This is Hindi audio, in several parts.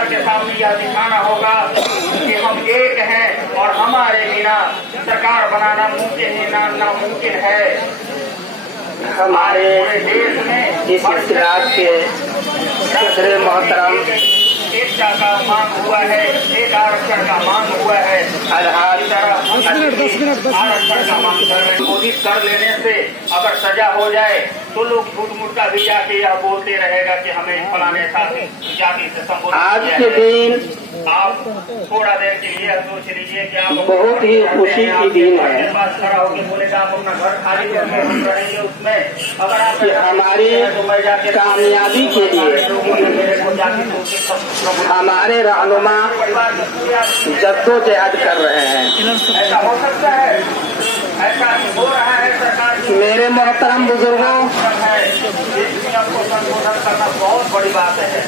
सरकार के सामने यह दिखाना होगा कि हम एक हैं और हमारे बिना सरकार बनाना मुमकिन ही नामुमकिन है। हमारे देश में इस इख्तिलाफ के सदर मोहतरम एकता का मांग हुआ है, एक आरक्षण का मांग हुआ है। आरक्षण का मांग संबोधित कर लेने से अगर सजा हो जाए तो लोग झूठ मूठ का भी जाके यह बोलते रहेगा कि हमें फलाने जाति से संबोधित। आज के दिन आप थोड़ा देर के लिए सोच लीजिए कि आप बहुत ही खुशी की दिन है। पास खड़ा होकर बोलेगा आप अपना घर खाली करके हम रहेंगे उसमें। अगर आप हमारी कामयाबी के लिए हमारे रहनुमा जद्दोजहद कर रहे हैं। ऐसा हो सकता है, ऐसा हो रहा है। सरकार मेरे मोहतरम बुजुर्गों, को संशोधन करना बहुत बड़ी बात है।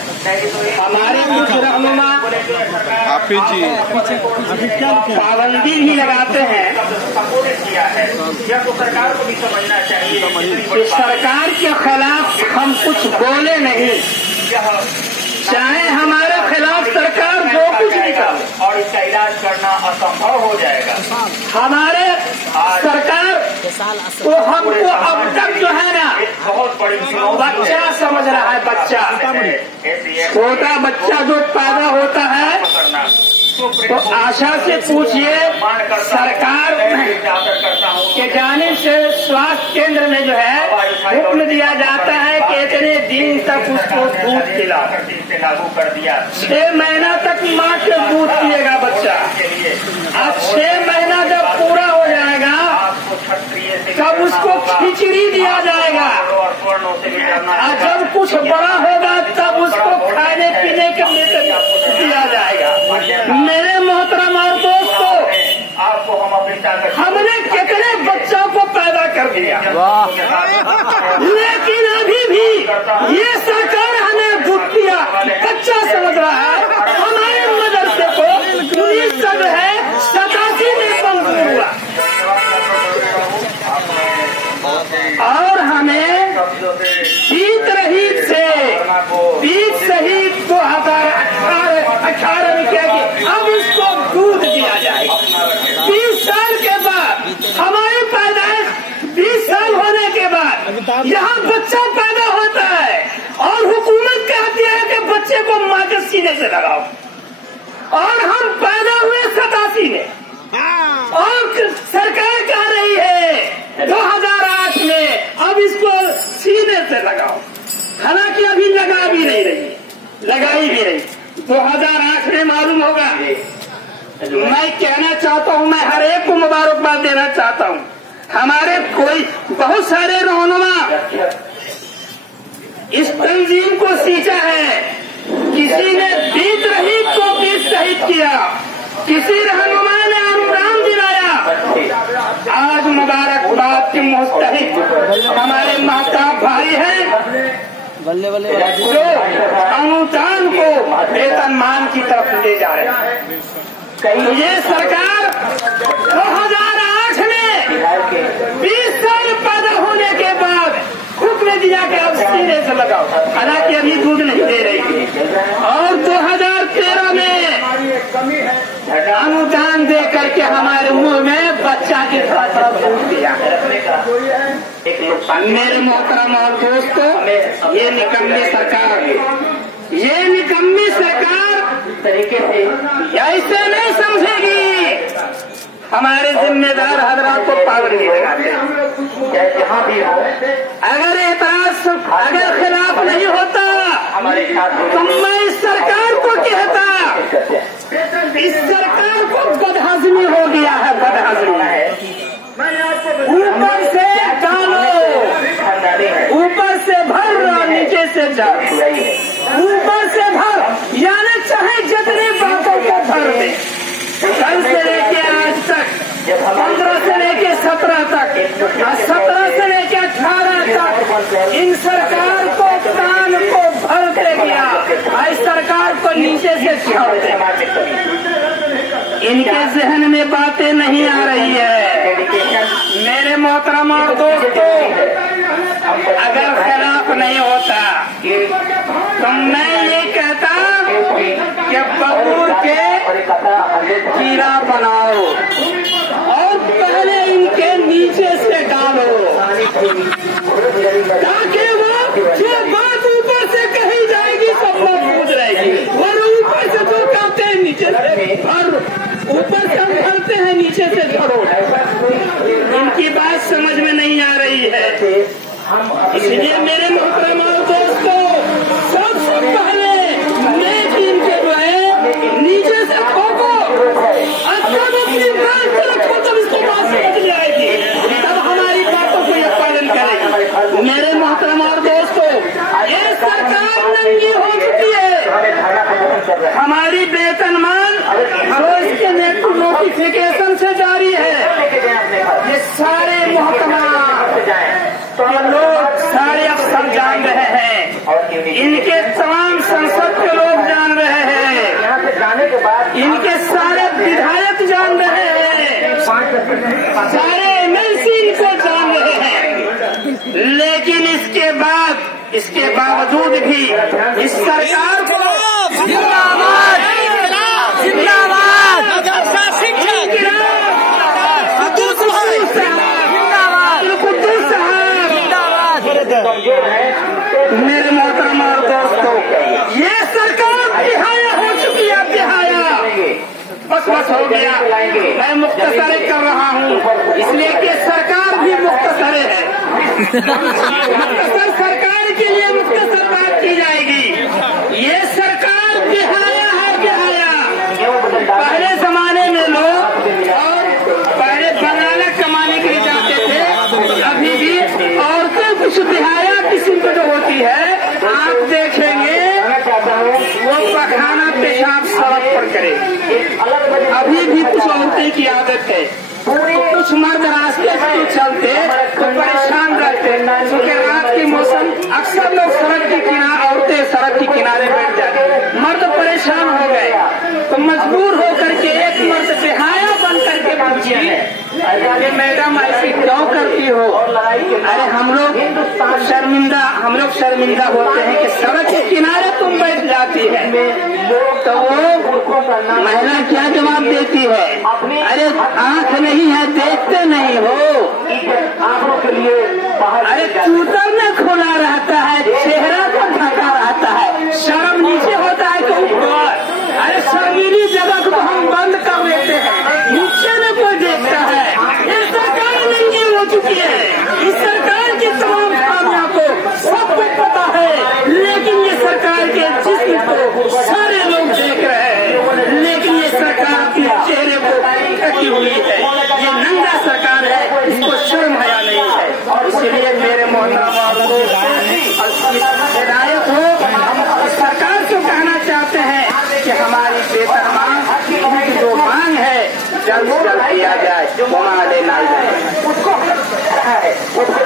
हमारे कुछ रहनुमा पाबंदी भी लगाते हैं। संबोधित किया है, यह तो सरकार को भी समझना चाहिए कि सरकार के खिलाफ हम कुछ बोले नहीं, चाहे हमारे खिलाफ सरकार जो कुछ निकाले और इसका इलाज करना असंभव हो जाएगा। हमारे सरकार तो हमको अब तक जो है ना बहुत बड़ी बच्चा समझ रहा है। बच्चा, छोटा बच्चा जो पैदा होता है तो आशा से पूछिए, सरकार के जानिब से स्वास्थ्य केंद्र में जो है हुक्म दिया जाता है कि इतने दिन तक उसको दूध पिलाओ। लागू कर दिया 6 महीना तक माँ के दूध पिएगा बच्चा। आज 6 महीना जब पूरा हो जाएगा तब उसको खिचड़ी दिया जाएगा और जब कुछ बड़ा होगा तब उसको खाने पीने के लिए दिया जाएगा। मेरे मोहतरम और दोस्तों, आपको हमने कितने बच्चों को पैदा कर दिया, लेकिन अभी भी ये सरकार हमें दूध पिया बच्चा समझ रहा है। हमारे मदरसे को 1987 में मंजूर हुआ और हमें 20 रहीब से 20 शहीद 2018 में किया कि अब इसको दूध दिया जाएगा। 20 साल के बाद हमारी पैदाइश 20 साल होने के बाद यहाँ बच्चा पैदा होता है और हुकूमत कहती है कि बच्चे को माँ के सीने से लगाओ, और हम पैदा हुए 87 में और सरकार कह रही है 2008 में अब इसको सीने से लगाओ। हालांकि अभी लगाई भी नहीं। 2008 में मालूम होगा। मैं कहना चाहता हूँ, मैं हर एक को मुबारकबाद देना चाहता हूँ। हमारे कोई बहुत सारे रहनुमा इस तंजीम को सींचा है। किसी ने 20 रहीब को 20 शहीद किया, किसी रहनुमा ने अनुदान दिलाया। आज मुबारकबाद के मुस्तहिक हमारे महताब भाई हैं जो अनुदान को वेतनमान की तरफ ले जा रहे हैं। ये सरकार 2008 में 20 साल पैदा होने के बाद हुक्म दिया कि अब सीने से लगाओ, हालांकि अभी दूध नहीं दे रही थी। और 2013 में अनुदान दे करके हमारे मुंह में बच्चा की तरफ दूध दिया। मेरे मोहतरम और दोस्तों, ये निकम्मी सरकार तरीके से ऐसे नहीं समझेगी। हमारे जिम्मेदार हजरात को पाबंदी लगाते हैं, जहाँ भी हो। अगर एतराज अगर खिलाफ नहीं होता तो मैं इस सरकार को कहता, इस सरकार को बदहजमी हो गया है, बदहजमी है। ऊपर से डालो, ऊपर से भर और नीचे से डाल, ऊपर से भर, यानी चाहे जितने बातों को भर दे। कल से लेके आज तक 15 से लेके 17 तक, 17 से लेके 18 तक इन सरकार को कान को भरते गया, इस सरकार को नीचे से छोड़ दे। इनके जहन में बातें नहीं आ रही है। मेरे मोहतरम और दोस्तों, अगर खिलाफ नहीं होता तो मैं ये कहता ताकि वो जो बात ऊपर से कही जाएगी सब महफूज रहेगी। और ऊपर से तो कहते हैं नीचे से भर, ऊपर से हम भरते हैं नीचे से भरो। इनकी बात समझ में नहीं आ रही है। इसलिए मेरे मोहतरम दोस्तों, सबसे पहले नेक इनके जो है नीचे से ठोको, अच्छा अपनी बात को रखो, तब इसको बात समझ जाएगी, तब हमारी बातों को यह पालन करेगी। मेरे मोहतरम और दोस्तों, ये सरकार नंगी हो चुकी है। हमारी वेतनमान रोज के नोटिफिकेशन से जारी है। ये सारे मोहतरमा ये लोग सारे अफसर जान रहे हैं, इनके तमाम संसद के लोग जान रहे हैं, यहाँ से जाने के बाद इनके सारे विधायक जान रहे हैं, सारे एमएलसी इनको जान रहे हैं। लेकिन इसके बावजूद भी इस सरकार को जिंदाबाद जिंदाबाद मेरे मोहतरम और दोस्तों, ये सरकार बेहाया हो चुकी है, बेहाया। बस हो गया, मैं मुख्तसर कर रहा हूँ, इसलिए कि सरकार भी मुख्तसर है। मुख्तसर सरकार के लिए मुख्तसर बात की जाएगी। ये सरकार बेहाया है, बेहाया। पहले जमाने में लोग और पहले बनाना कमाने के लिए जाते थे, अभी भी औरतें कुछ बेहाया किस्म की जो होती है, आप देखेंगे वो पखाना पेशाब सड़क पर करे। अभी भी कुछ औरतें की आदत है, कुछ मर्द रास्ते से चलते तो परेशान रहते हैं, क्योंकि रात के मौसम अक्सर लोग सड़क के किनारे, औरतें सड़क के किनारे बैठ जाते, मर्द परेशान हो गए तो मजबूर होकर के एक मर्द बेहाया बन करके पूछिए कि मैडम ऐसी क्यों करती हो? अरे हम लोग शर्मिंदा होते हैं कि सड़क के किनारे तुम बैठ जाती है। तो वो महिला क्या जवाब देती है? अरे आंख नहीं है, देखते नहीं हो, आंखों के लिए अरे चूतर न खुला रहता है, चेहरा तो ढका रहता है, शर्म नीचे होता है तो ऊपर। अरे शर्मीली जगह को हम बंद कर देते हैं, नीचे न कोई देखता है। ये सरकार नंगी हो चुकी है। इस सरकार की तमाम खामियों को सबको पता है, लेकिन ये सरकार के जिस्म को सारे लोग देख रहे हैं, लेकिन ये सरकार के चेहरे को ढकी हुई है। ये नंगा सरकार है, इसको शर्म हया नहीं है। इसलिए मेरे मोहतरम हिदायत हो, हम सरकार को कहना चाहते हैं कि हमारी वेतन मांग जो मांग है जल्द से जल्द किया जाए, उसको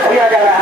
दिया जा रहा है।